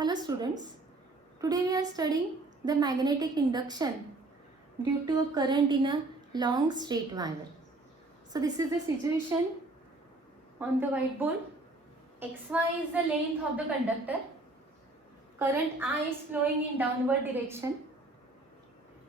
Hello students, today we are studying the magnetic induction due to a current in a long straight wire. So this is the situation on the whiteboard. XY is the length of the conductor. Current I is flowing in downward direction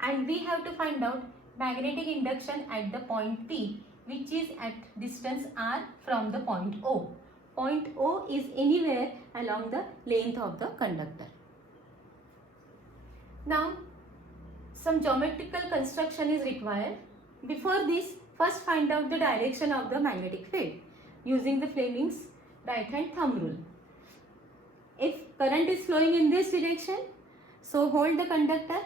and we have to find out magnetic induction at the point P, which is at distance R from the point O. Point O is anywhere along the length of the conductor. Now, some geometrical construction is required. Before this, first find out the direction of the magnetic field using the Fleming's right hand thumb rule. If current is flowing in this direction, so hold the conductor.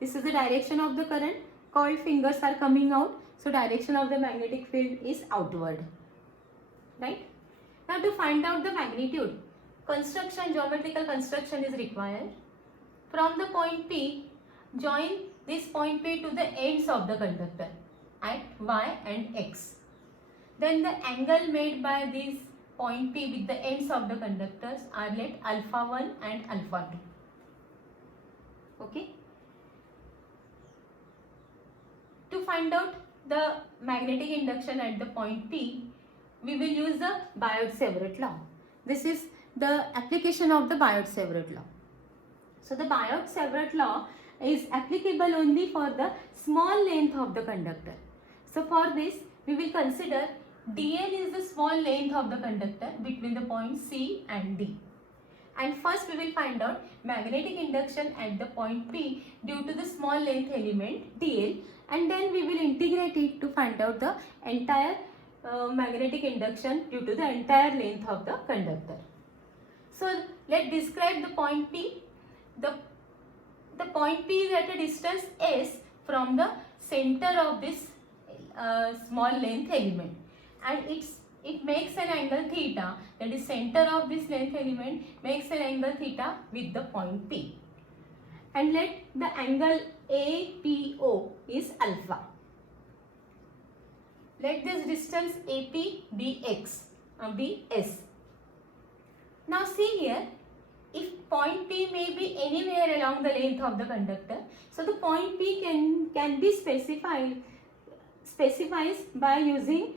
This is the direction of the current. Coiled fingers are coming out, so direction of the magnetic field is outward. Right? Now to find out the magnitude, geometrical construction is required. From the point P, join this point P to the ends of the conductor at Y and X. Then the angle made by this point P with the ends of the conductors are let alpha 1 and alpha 2. Okay. To find out the magnetic induction at the point P, we will use the Biot-Savart law. This is the application of the Biot-Savart law. So the Biot-Savart law is applicable only for the small length of the conductor. So for this, we will consider dl is the small length of the conductor between the points C and D. And first we will find out magnetic induction at the point P due to the small length element dl, and then we will integrate it to find out the entire magnetic induction due to the entire length of the conductor. So let's describe the point P. The point P is at a distance S from the center of this small length element, and it makes an angle theta, that is center of this length element makes an angle theta with the point P. And let the angle APO is alpha. Let this distance AP be S. Now see here, if point P may be anywhere along the length of the conductor, so the point P can be specified by using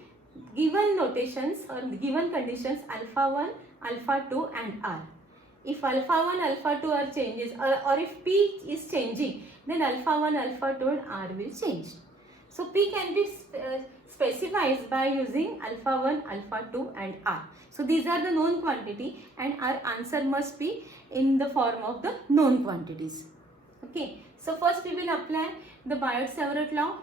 given notations or given conditions alpha 1, alpha 2 and R. If alpha 1, alpha 2 are changes, or if P is changing, then alpha 1, alpha 2 and R will change. So P can be specified by using alpha 1, alpha 2 and R. So these are the known quantity and our answer must be in the form of the known quantities. Okay. So first we will apply the Biot-Savart law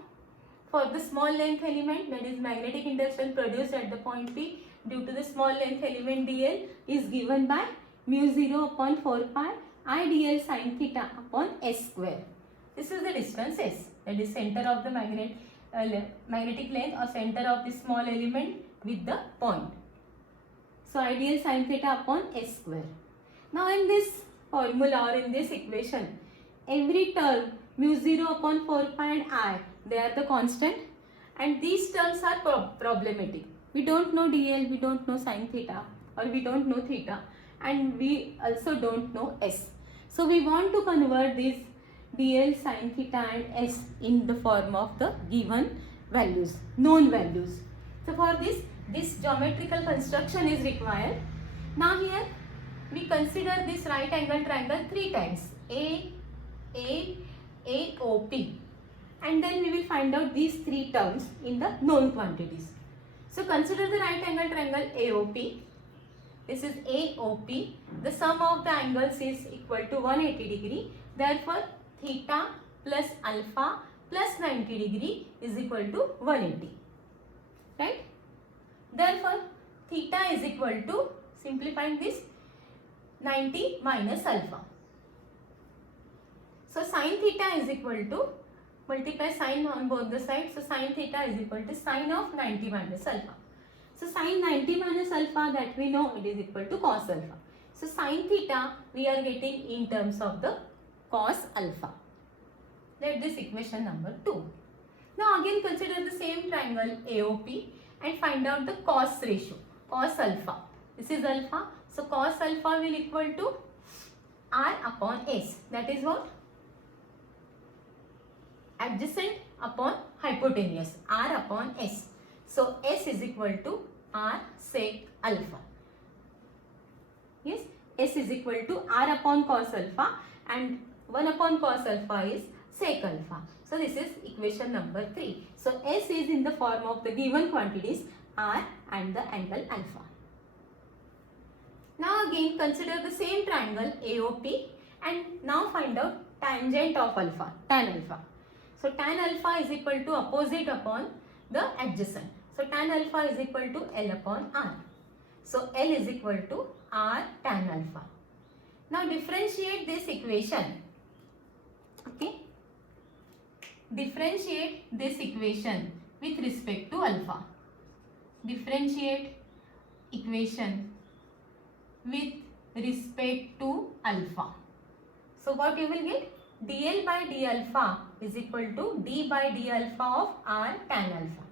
for the small length element, that is magnetic induction produced at the point P due to the small length element dl is given by mu 0 upon 4 pi I dl sin theta upon s square. This is the distance s, that is center of the magnetic length or center of the small element with the point. So I dl sin theta upon s square. Now in this formula or in this equation, every term mu 0 upon 4 pi and I, they are the constant, and these terms are problematic. We don't know dl, we don't know sin theta, or we don't know theta, and we also don't know s. So we want to convert these dl, sin theta and s in the form of the given values, known values. So for this geometrical construction is required. Now here we consider this right angle triangle 3 times, AOP, and then we will find out these 3 terms in the known quantities. So consider the right angle triangle AOP. This is AOP. The sum of the angles is equal to 180 degree. Therefore, theta plus alpha plus 90 degree is equal to 180. Right? Therefore, theta is equal to, simplifying this, 90 minus alpha. So sin theta is equal to, multiply sin on both the sides, so sin theta is equal to sin of 90 minus alpha. So sin 90 minus alpha, that we know it is equal to cos alpha. So sin theta we are getting in terms of the cos alpha. Let this equation number 2. Now again consider the same triangle AOP and find out the cos ratio, cos alpha. This is alpha. So cos alpha will equal to R upon S. That is what? Adjacent upon hypotenuse, R upon S. So S is equal to R sec alpha. Yes, S is equal to R upon cos alpha, and 1 upon cos alpha is sec alpha. So this is equation number 3. So S is in the form of the given quantities R and the angle alpha. Now again consider the same triangle AOP and now find out tangent of alpha, tan alpha. So tan alpha is equal to opposite upon the adjacent. So tan alpha is equal to L upon R. So L is equal to R tan alpha. Now differentiate this equation. Okay. Differentiate this equation with respect to alpha. Differentiate equation with respect to alpha. So what you will get? dl by d alpha is equal to d by d alpha of R tan alpha.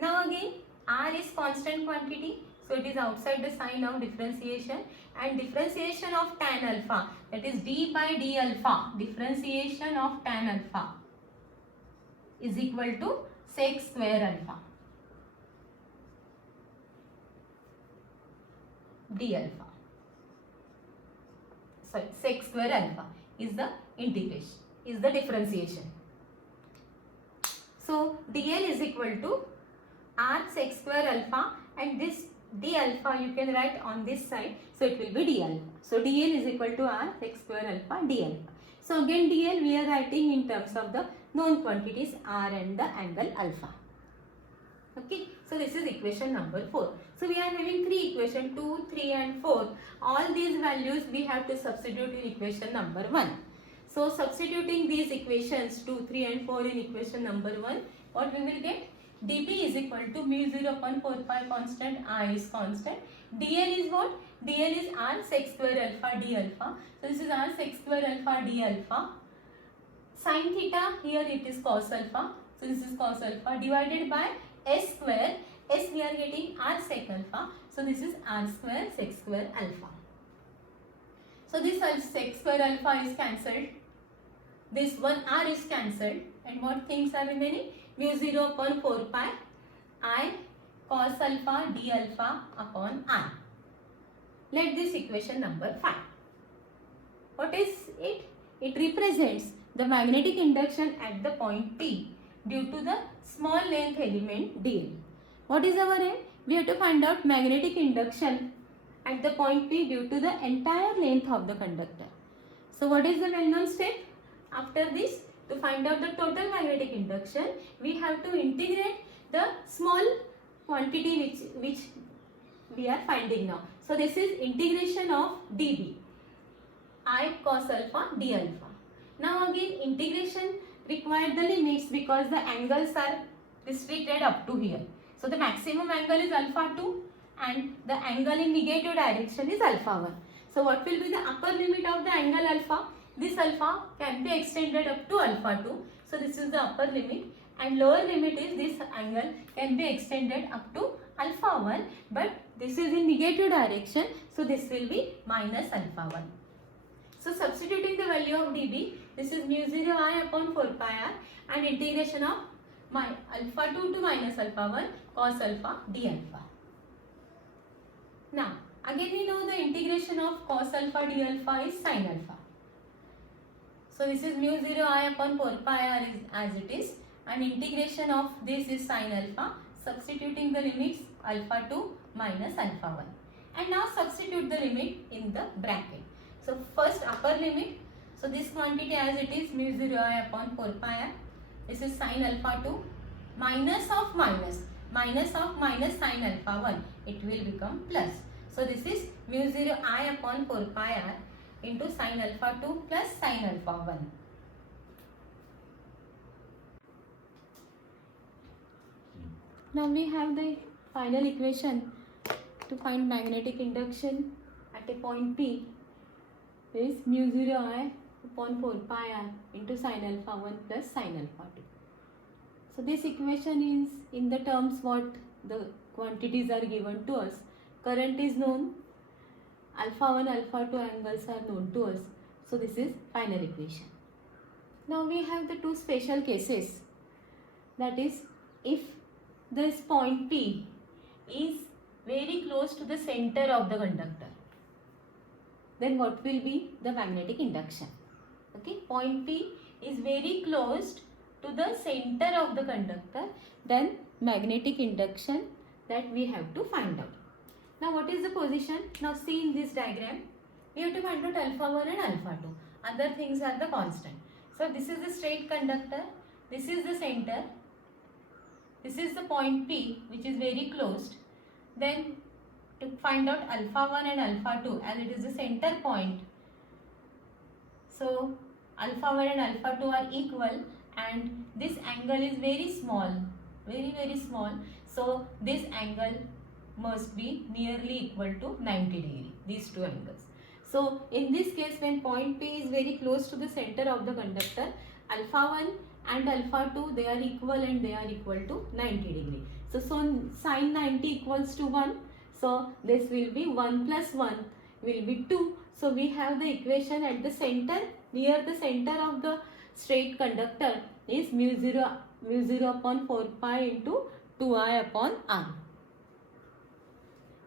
Now again R is constant quantity, so it is outside the sign of differentiation, and differentiation of tan alpha, that is d by d alpha, differentiation of tan alpha is equal to sec square alpha d alpha. Sorry, sec square alpha is the integration, is the differentiation. So dl is equal to R sec square alpha, and this d alpha you can write on this side, so it will be d alpha. So dl is equal to R sec square alpha d alpha. So again dl we are writing in terms of the known quantities R and the angle alpha. Okay, so this is equation number 4. So we are having 3 equations, 2, 3 and 4. All these values we have to substitute in equation number 1. So substituting these equations 2, 3 and 4 in equation number 1, what we will get? dP is equal to mu 0 upon 4 pi constant, I is constant. dl is what? dl is R sec square alpha d alpha. So this is R sec square alpha d alpha. Sin theta, here it is cos alpha. So this is cos alpha divided by S square. S we are getting R sec alpha. So this is R square sec square alpha. So this sec square alpha is cancelled. This one R is cancelled. And what things are remaining? Mu 0 upon 4 pi I cos alpha d alpha upon R. Let this equation number 5. What is it? It represents the magnetic induction at the point P due to the small length element dl. What is our aim? We have to find out magnetic induction at the point P due to the entire length of the conductor. So what is the well-known step? After this, to find out the total magnetic induction, we have to integrate the small quantity which we are finding now. So this is integration of dV, I cos alpha d alpha. Now again integration required the limits because the angles are restricted up to here. So the maximum angle is alpha 2 and the angle in negative direction is alpha 1. So what will be the upper limit of the angle alpha? This alpha can be extended up to alpha 2. So this is the upper limit, and lower limit is this angle can be extended up to alpha 1, but this is in negative direction. So this will be minus alpha 1. So substituting the value of dB, this is mu 0 I upon 4 pi r and integration of alpha 2 to minus alpha 1 cos alpha d alpha. Now again we know the integration of cos alpha d alpha is sin alpha. So this is mu 0 I upon 4 pi r is as it is, and integration of this is sin alpha, substituting the limits alpha 2 minus alpha 1. And now substitute the limit in the bracket. So first upper limit, so this quantity as it is mu 0 I upon 4 pi r, this is sin alpha 2 minus of minus sin alpha 1, it will become plus. So this is mu 0 I upon 4 pi r into sin alpha 2 plus sin alpha 1. Now we have the final equation to find magnetic induction at a point P is mu 0 I upon 4 pi r into sin alpha 1 plus sin alpha 2. So this equation is in the terms what the quantities are given to us. Current is known, alpha 1, alpha 2 angles are known to us. So this is final equation. Now we have the two special cases. That is, if this point P is very close to the center of the conductor, then what will be the magnetic induction? Okay, point P is very close to the center of the conductor, then magnetic induction that we have to find out. Now what is the position? Now see in this diagram, we have to find out alpha 1 and alpha 2. Other things are the constant. So this is the straight conductor, this is the center, this is the point P which is very close. Then to find out alpha 1 and alpha 2, as it is the center point, so alpha 1 and alpha 2 are equal, and this angle is very small, very small. So this angle must be nearly equal to 90 degree, these two angles. So in this case, when point P is very close to the center of the conductor, alpha 1 and alpha 2, they are equal and they are equal to 90 degree. So sin 90 equals to 1. So this will be 1 plus 1 will be 2. So we have the equation at the center, near the center of the straight conductor is mu 0 upon 4 pi into 2I upon r.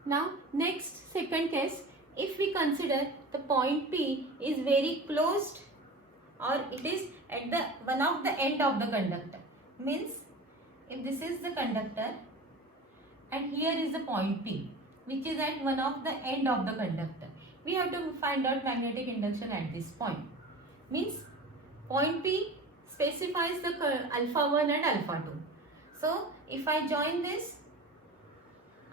Now next second case, if we consider the point P is very close, or it is at the one of the end of the conductor, means if this is the conductor and here is the point P which is at one of the end of the conductor, we have to find out magnetic induction at this point. Means point P specifies the alpha 1 and alpha 2. So if I join this,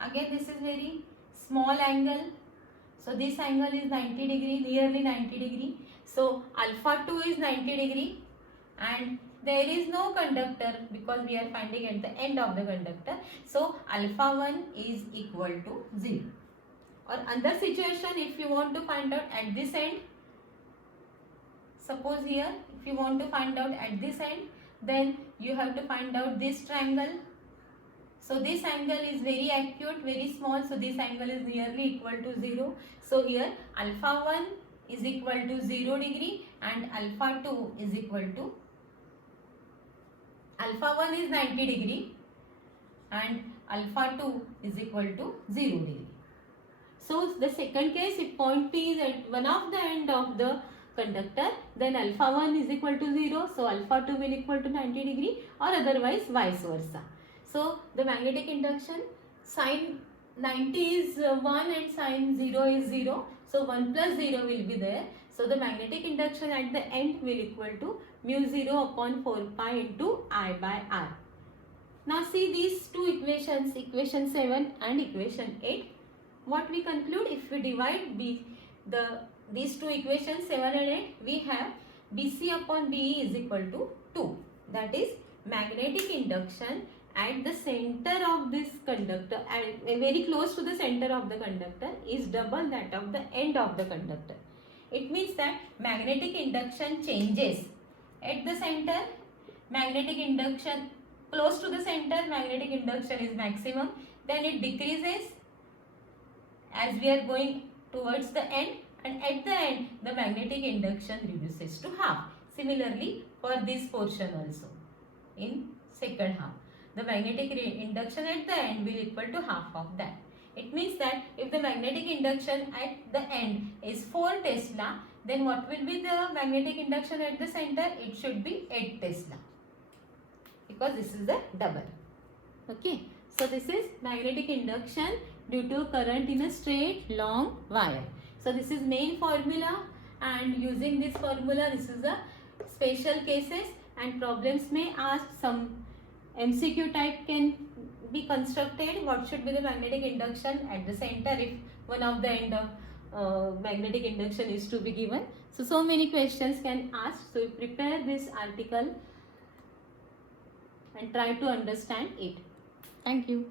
again this is very small angle, so this angle is 90 degree, nearly 90 degree. So alpha 2 is 90 degree and there is no conductor because we are finding at the end of the conductor. So alpha 1 is equal to 0. Or another situation, if you want to find out at this end, suppose here if you want to find out at this end, then you have to find out this triangle. So this angle is very acute, very small, so this angle is nearly equal to 0. So here alpha 1 is equal to 0 degree and alpha 2 is equal to, alpha 1 is 90 degree and alpha 2 is equal to 0 degree. So the second case, if point P is at one of the end of the conductor, then alpha 1 is equal to 0, so alpha 2 will equal to 90 degree, or otherwise vice versa. So the magnetic induction, sin 90 is 1 and sin 0 is 0. So 1 plus 0 will be there. So the magnetic induction at the end will equal to mu 0 upon 4 pi into I by r. Now see these two equations, equation 7 and equation 8. What we conclude, if we divide these two equations 7 and 8, we have BC upon BE is equal to 2. That is, magnetic induction at the center of this conductor and very close to the center of the conductor is double that of the end of the conductor. It means that magnetic induction changes at the center. Magnetic induction close to the center, magnetic induction is maximum, then it decreases as we are going towards the end, and at the end the magnetic induction reduces to half. Similarly for this portion also, in second half, the magnetic induction at the end will equal to half of that. It means that if the magnetic induction at the end is 4 Tesla, then what will be the magnetic induction at the center? It should be 8 Tesla, because this is the double. Okay, so this is magnetic induction due to current in a straight long wire. So this is main formula, and using this formula, this is the special cases, and problems may ask some MCQ type can be constructed. What should be the magnetic induction at the center if one of the end of magnetic induction is to be given? So many questions can ask. So you prepare this article and try to understand it. Thank you.